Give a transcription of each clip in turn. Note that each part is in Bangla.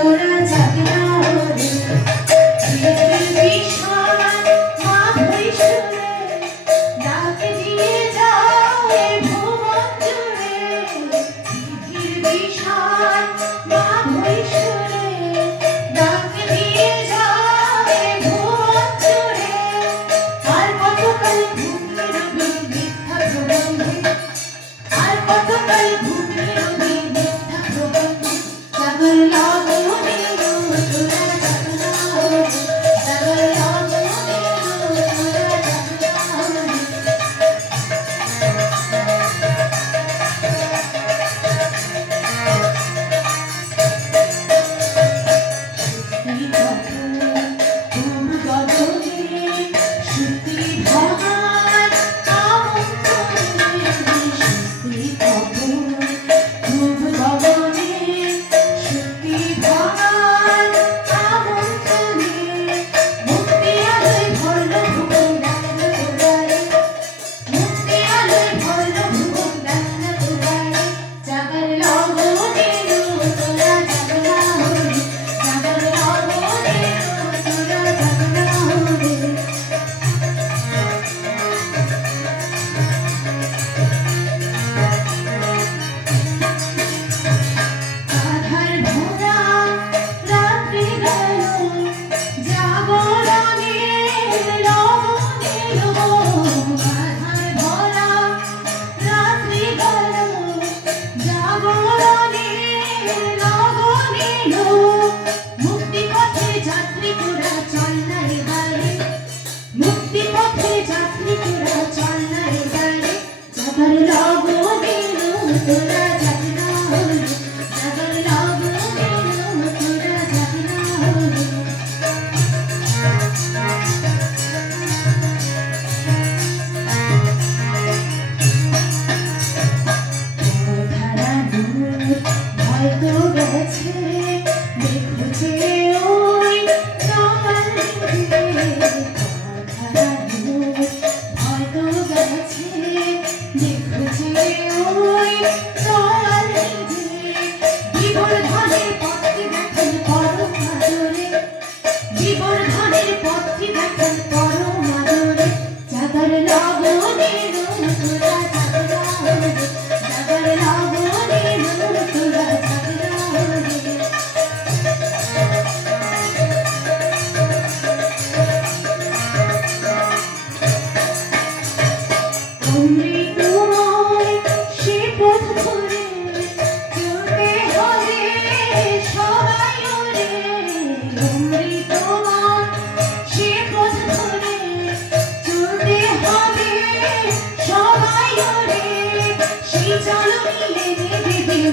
তোরা জাগনা রে পৃথিবীর বিষয় মা ভৈষুরে ডাক দিয়ে যাও এ ভুবন জুড়ে পৃথিবীর বিষয় মা ভৈষুরে ডাক দিয়ে যাও এ ভুবন জুড়ে আর কতকাল ঘুমিয়ে রবি মিথ্যা প্রবন্ধে আর কতকাল ঘুমিয়ে রবি মিথ্যা প্রবন্ধে জাগর লাগনে তোরা জাগনা রে জাগর লাগনে তোরা জাগনা রে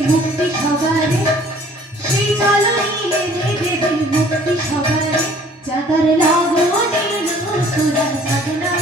মুক্তি সবারে সেই চলো নিয়ে দেবে মুক্তি সবারে জাগার লাগনে তোরা জাগনা